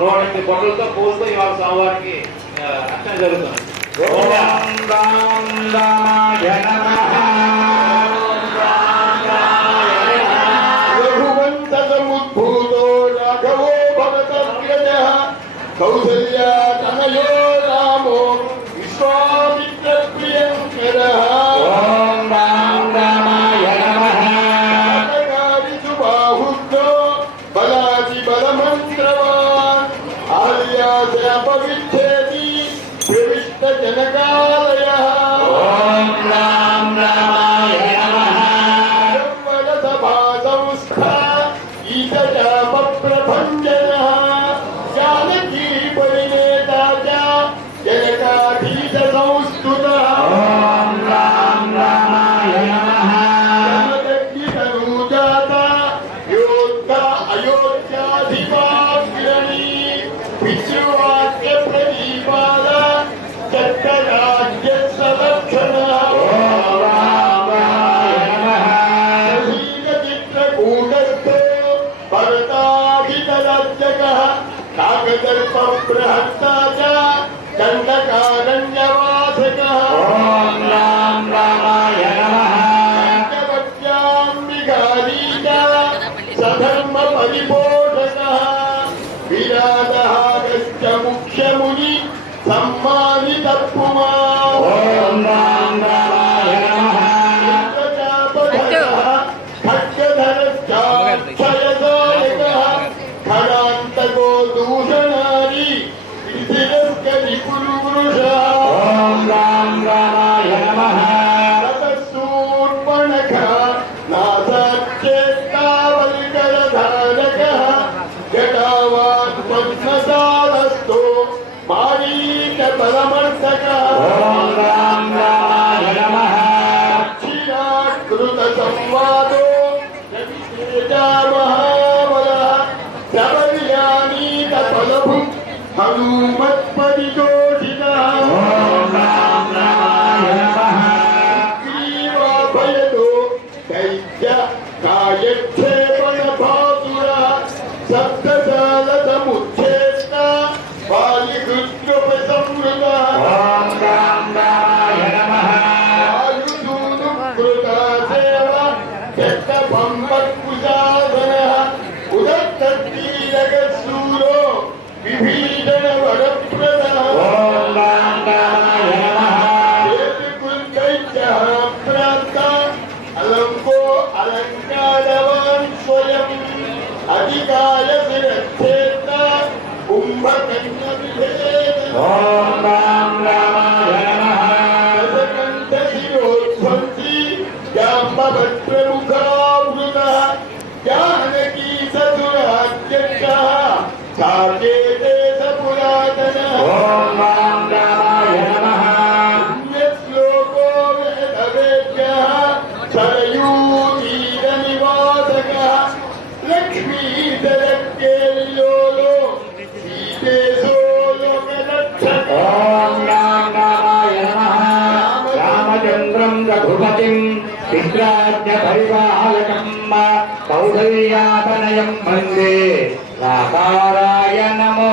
Road బొట్టలతో పూలతో ఇవాళ స్వామివారికి అర్చన జరుగుతుంది. రఘువంశముద్భూతో రాఘవో భవతగ్రజః కౌసల్యా తనయో రామో విశ్వామిత్ర ప్రియంకరః. ఓం రామ రామాయ నమః. బాహుతో బలాది బలమంత్రవాన్ ఆర్యాపవిచ్ఛేది ప్రవిష్ట జనకాలయః. ఓం రామ రామాయ నమః. సభా సంస్థా ఈశామ ప్రభంజనః జానకీ పరిణేతా చ జనకాధీశ సంస్తుతః. ఓం రామ రామాయ నమః. అయోధ్యాధిపాగ్రణి విశ్వవాక్య ప్రదీపాల చట్టరాజ్య సంరక్షణ. చిత్రకూటస్థో భరతాభితరాజ్యకః కాకదర్ప బృహత్తా చ దండకారణ్యవాసకః. ఓం రామ రామాయ నమః. సధర్మ పరిపోషకః విరాజః గస్య ముఖ్యముని సమ్మానిత పుమాన్. ఓం రామ రామాయ నమః. ఖడ్గధరశ్చాక్షయసాయకః ఖడాంతకో దూషణాని విధిరస్కరి పురుషః. ఓం రామ రామాయ నమః. రతశూర్పణఖ నాథచేత్తావల్కరధారకః జటావాన్ పద్మసారస్థో మారీక బలమర్శకః. ఓం రామ రామాయ నమః. అక్షిరాకృత సంవాదో మహాబలః శబర్యానీత ఫలభు హనుమత్పరితోషితః. ఓం రామ రామాయ నమః. గ్రీవాభయదో దైత్య కాయక్షేపణ భాసురః సప్తశాల సముచ్ఛేద బాలికృష్ణోపసంవృతః. ఓం రామ రామాయ నమః. ఆయుధూనుకృత సేవ చట్టభంబకుశాసనః ఉదత్తీరగశూరో విభీషణ వరప్రదః. ఓం రామ రామాయ నమః. అలంకో అలంకారవాన్ స్వయం అధికాయ శిరచ్ఛేద కుంభకర్ణ విభేదః. ఓం రామ రామాయ నమః. దశకంఠ శిరోధ్వంసి జాంబవత్ప్రముఖావృతః జానకీ సతురాధ్యక్షః సాకేతే స పురాతనః. ఓం రామ రామాయ నమః. శ్లోకో వేదవేద్యః సరయూతీర నివాసకః లక్ష్మీధరకేల్లోలో సీతేశో లోకరక్షకః. ఓం రామ రామాయ నమః. రామచంద్రం రఘుపతిం విగ్రాజ్య పరిపాలకం కౌసల్యాతనయం వందే రాకారాయ నమో